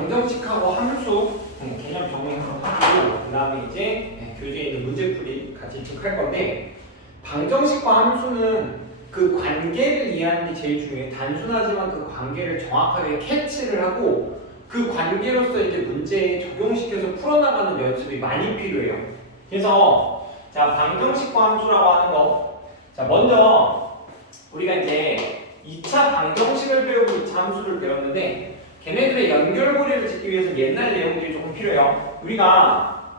방정식하고 함수 개념 정리하고 하고 그 다음에 이제 교재에 있는 문제풀이 같이 할 건데 방정식과 함수는 그 관계를 이해하는 게 제일 중요해요. 단순하지만 그 관계를 정확하게 캐치를 하고 그 관계로서 이제 문제에 적용시켜서 풀어나가는 연습이 많이 필요해요. 그래서 자 방정식과 함수라고 하는 거, 자 먼저 우리가 이제 2차 방정식을 배우고 2차 함수를 배웠는데 걔네들의 연결고리를 짓기 위해서 옛날 내용들이 조금 필요해요. 우리가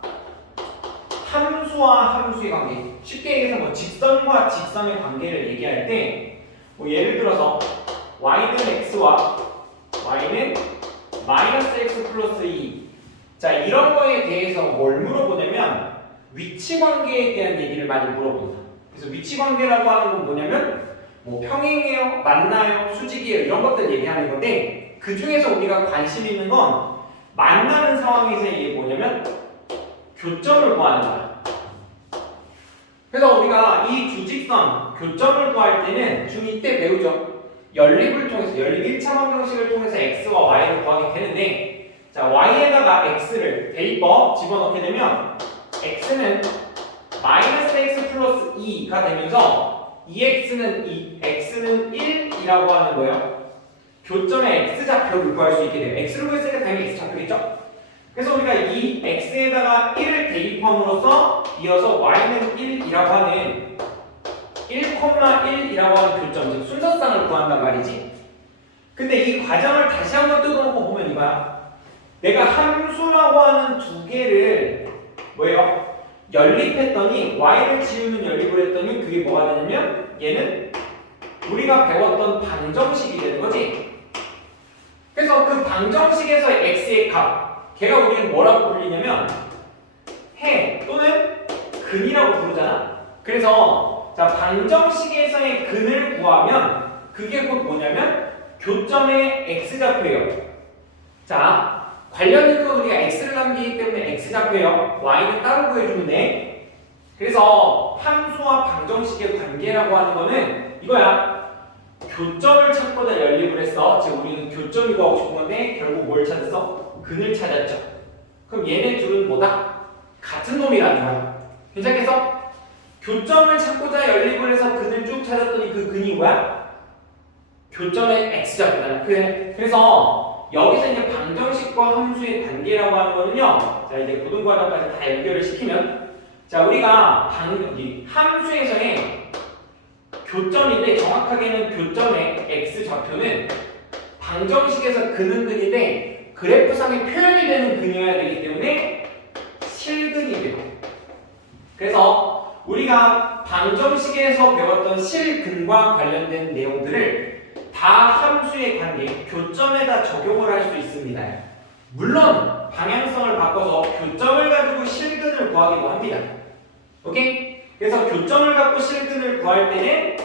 함수와 함수의 관계, 쉽게 얘기해서 뭐 직선과 직선의 관계를 얘기할 때 뭐 예를 들어서 y는 x와 y는 마이너스 x 플러스 2. 자 이런 거에 대해서 뭘 물어보냐면 위치 관계에 대한 얘기를 많이 물어본다. 그래서 위치 관계라고 하는 건 뭐냐면 뭐 평행이에요, 맞나요, 수직이에요 이런 것들 얘기하는 건데 그 중에서 우리가 관심 있는 건 만나는 상황에서 이게 뭐냐면 교점을 구하는 거야. 그래서 우리가 이 두 직선 교점을 구할 때는 중2 때 배우죠. 연립을 통해서 연립 1차 방정식을 통해서 x와 y를 구하게 되는데 자 y에다가 x를 대입법 집어넣게 되면 x는 마이너스 x 플러스 2가 되면서 2x는 2, x는 1이라고 하는 거예요. 교점의 x좌표를 구할 수 있게 돼요. x를 구했으니까 당연히 x좌표겠죠? 그래서 우리가 이 x에다가 1을 대입함으로써 이어서 y는 1이라고 하는 1,1이라고 하는 교점, 즉 순서쌍을 구한단 말이지. 근데 이 과정을 다시 한번 뜯어놓고 보면 이거야. 내가 함수라고 하는 두 개를 뭐예요? 연립했더니 y를 지우는 연립을 했더니 그게 뭐가 되냐면 얘는 우리가 배웠던 방정식이 되는 거지. 그래서 그 방정식에서의 x의 값, 걔가 우리는 뭐라고 불리냐면 해 또는 근이라고 부르잖아. 그래서 자 방정식에서의 근을 구하면 그게 곧 뭐냐면 교점의 x좌표예요. 자 관련된 건 우리가 x를 남기기 때문에 x좌표예요. y는 따로 구해주면 돼. 그래서 함수와 방정식의 관계라고 하는 거는 이거야. 교점을 찾고자 연립을 했어. 즉 우리는 교점을 구하고 싶은 건데 결국 뭘 찾았어? 근을 찾았죠. 그럼 얘네 둘은 뭐다? 같은 놈이라는 거야. 괜찮겠어? 교점을 찾고자 연립을 해서 근을 쭉 찾았더니 그 근이 뭐야? 교점의 x좌표다. 그래서 여기서 이제 방정식과 함수의 관계라고 하는 거는요. 자 이제 고등과정까지 다 연결을 시키면 자 우리가 함수에서의 교점인데 정확하게는 교점의 x좌표는 방정식에서 근은 근인데 그래프상에 표현이 되는 근이어야 되기 때문에 실근이 돼요. 그래서 우리가 방정식에서 배웠던 실근과 관련된 내용들을 다 함수의 관계, 교점에다 적용을 할 수 있습니다. 물론 방향성을 바꿔서 교점을 가지고 실근을 구하기도 합니다. 오케이? 그래서 교점을 갖고 실근을 구할 때는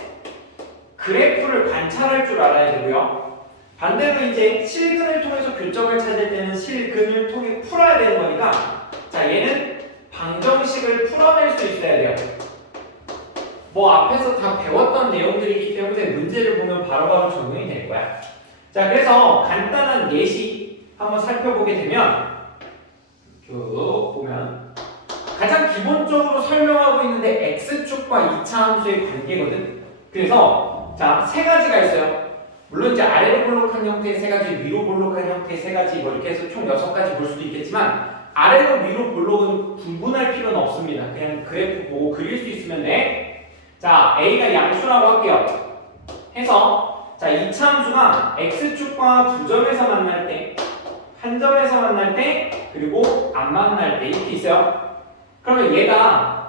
그래프를 관찰할 줄 알아야 되고요. 반대로 이제 실근을 통해서 교점을 찾을 때는 실근을 통해 풀어야 되는 거니까 자 얘는 방정식을 풀어낼 수 있어야 돼요. 뭐 앞에서 다 배웠던 내용들이기 때문에 문제를 보면 바로바로 적용이 될 거야. 자 그래서 간단한 예시 한번 살펴보게 되면 쭉 보면 가장 기본적으로 설명하고 있는데 x축과 2차 함수의 관계거든. 그래서 자 세 가지가 있어요. 물론 이제 아래로 볼록한 형태의 세 가지, 위로 볼록한 형태의 세 가지 뭐 이렇게 해서 총 6가지 볼 수도 있겠지만 아래로 위로 볼록은 분분할 필요는 없습니다. 그냥 그래프 보고 그릴 수 있으면 돼. 자 a가 양수라고 할게요. 해서 자 2차 함수가 x축과 두 점에서 만날 때, 한 점에서 만날 때, 그리고 안 만날 때 이렇게 있어요. 그러면 얘가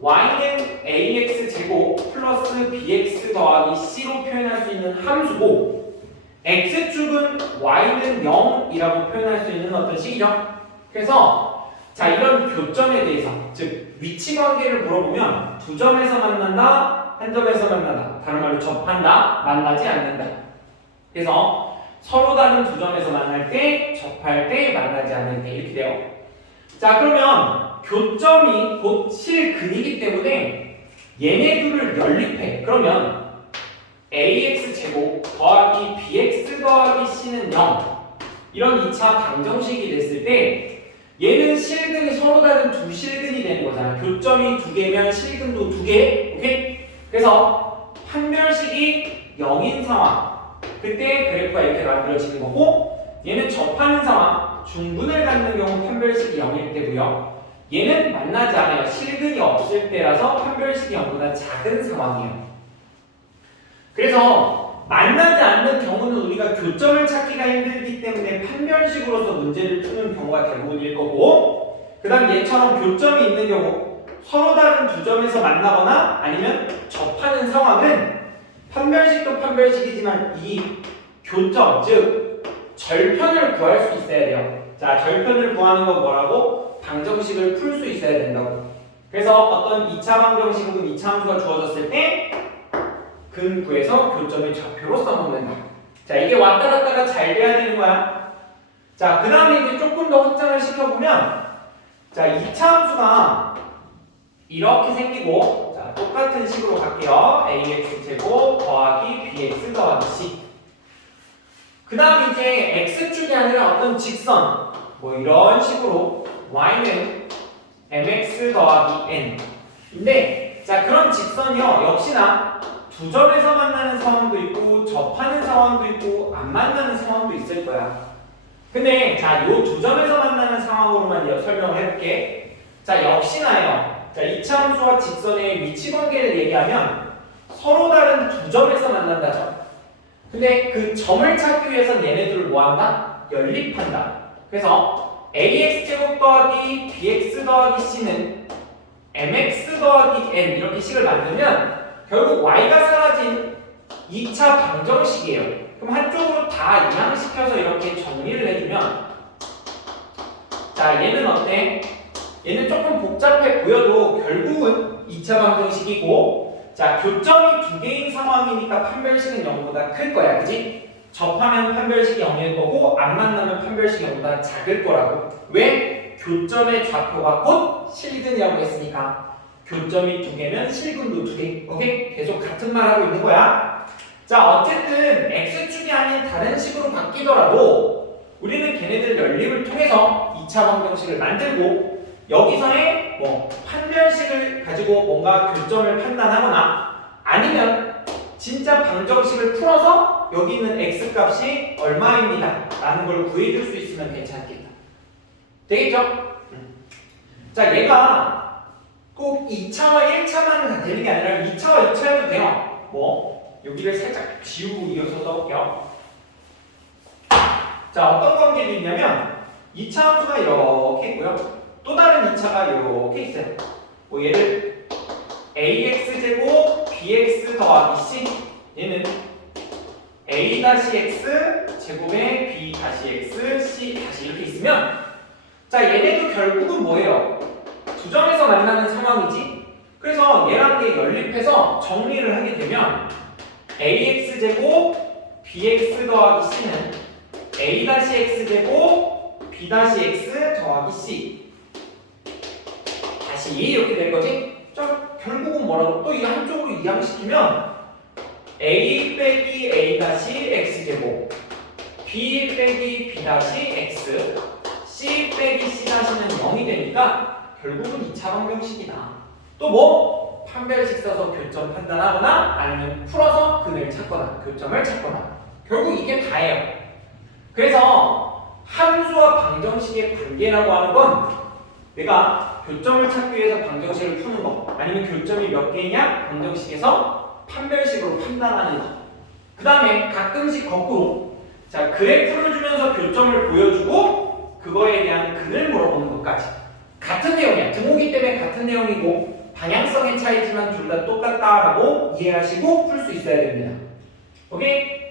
y는 ax 제곱 플러스 bx 더하기 c로 표현할 수 있는 함수고 x축은 y는 0이라고 표현할 수 있는 어떤 식이죠. 그래서 자 이런 교점에 대해서 즉 위치 관계를 물어보면 두 점에서 만난다, 한 점에서 만난다, 다른 말로 접한다, 만나지 않는다. 그래서 서로 다른 두 점에서 만날 때, 접할 때, 만나지 않을 때 이렇게 돼요. 자 그러면 교점이 곧 실근이기 때문에 얘네 둘을 연립해. 그러면 ax 제곱 더하기 bx 더하기 c는 0 이런 2차 방정식이 됐을 때 얘는 실근이 서로 다른 두 실근이 되는 거잖아. 교점이 두 개면 실근도 두 개. 오케이? 그래서 판별식이 0인 상황. 그때 그래프가 이렇게 만들어지는 거고 얘는 접하는 상황, 중근을 갖는 경우 판별식이 0일 때고요. 얘는 만나지 않아요. 실근이 없을 때라서 판별식이 0보다 작은 상황이에요. 그래서 만나지 않는 경우는 우리가 교점을 찾기가 힘들기 때문에 판별식으로서 문제를 푸는 경우가 대부분일 거고 그 다음 얘처럼 교점이 있는 경우 서로 다른 두 점에서 만나거나 아니면 접하는 상황은 판별식도 판별식이지만 이 교점, 즉 절편을 구할 수 있어야 돼요. 자, 절편을 구하는 건 뭐라고? 방정식을 풀 수 있어야 된다고. 그래서 어떤 2차 방정식 혹은 2차 함수가 주어졌을 때 근 구해서 교점을 좌표로 써놓는다. 자, 이게 왔다 갔다가 잘 돼야 되는 거야. 자, 그 다음에 이제 조금 더 확장을 시켜보면 자, 2차 함수가 이렇게 생기고 자, 똑같은 식으로 갈게요. ax제곱 더하기 bx 더하기 c. 그 다음 이제 x축이 아니라 어떤 직선 뭐 이런 식으로 y는 mx 더하기 n 인데 자, 그런 직선이요 역시나 두 점에서 만나는 상황도 있고 접하는 상황도 있고 안 만나는 상황도 있을 거야. 근데 자, 요 두 점에서 만나는 상황으로만 설명을 해볼게. 자, 역시나요. 자, 2차 함수와 직선의 위치 관계를 얘기하면 서로 다른 두 점에서 만난다죠. 근데 그 점을 찾기 위해서는 얘네들을 뭐한다? 연립한다. 그래서 ax제곱 더하기 bx 더하기 c는 mx 더하기 n 이렇게 식을 만들면 결국 y가 사라진 2차 방정식이에요. 그럼 한쪽으로 다 이항시켜서 이렇게 정리를 해주면 자, 얘는 어때? 얘는 조금 복잡해 보여도 결국은 2차 방정식이고 자, 교점이 두 개인 상황이니까 판별식은 0보다 클 거야. 그지? 접하면 판별식이 0일 거고 안 만나면 판별식이 0보다 작을 거라고. 왜? 교점의 좌표가 곧 실근이라고 했으니까 교점이 두 개면 실근도 두 개. 오케이? 계속 같은 말 하고 있는 거야. 자, 어쨌든 x축이 아닌 다른 식으로 바뀌더라도 우리는 걔네들 연립을 통해서 2차 방정식을 만들고 여기서의 뭐 판별식을 가지고 뭔가 교점을 판단하거나 아니면 진짜 방정식을 풀어서 여기 있는 x값이 얼마입니다 라는 걸 구해줄 수 있으면 괜찮겠다. 되겠죠? 자, 얘가 꼭 2차와 1차만 다 되는 게 아니라 2차와 2차 해도 돼요. 뭐 여기를 살짝 지우고 이어서 써볼게요. 자, 어떤 관계도 있냐면 2차 함수가 이렇게 있고요. 또 다른 2차가 이렇게 있어요. 뭐 얘를 ax제곱 bx 더하기 c 얘는 a-x 제곱에 b-x c 다시 이렇게 있으면 자, 얘네도 결국은 뭐예요? 두 점에서 만나는 상황이지. 그래서 얘랑 얘 연립해서 정리를 하게 되면 ax제곱 bx 더하기 c는 a-x제곱 b-x 더하기 c 다시 이렇게 될 거지? 자, 결국은 뭐라고? 또 이 한쪽으로 이항시키면 a 빼기 a-x제곱 b 빼기 b-x c 빼기 c-는 0이 되니까 결국은 2차 방정식이다. 또 뭐? 판별식 써서 교점 판단하거나 아니면 풀어서 근을 찾거나 교점을 찾거나 결국 이게 다예요. 그래서 함수와 방정식의 관계라고 하는 건 내가 교점을 찾기 위해서 방정식을 푸는 거 아니면 교점이 몇 개냐 방정식에서 판별식으로 판단하는 거. 그 다음에 가끔씩 거꾸로 자, 그래프를 주면서 교점을 보여주고 그거에 대한 근을 물어보는 것까지 같은 내용이야. 등호기 때문에 같은 내용이고 방향성의 차이지만 둘 다 똑같다라고 이해하시고 풀 수 있어야 됩니다. 오케이?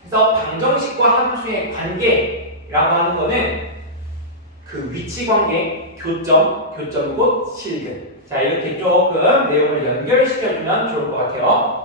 그래서 방정식과 함수의 관계라고 하는 거는 그 위치 관계, 교점 곧 실근. 자, 이렇게 조금 내용을 연결시켜주면 좋을 것 같아요.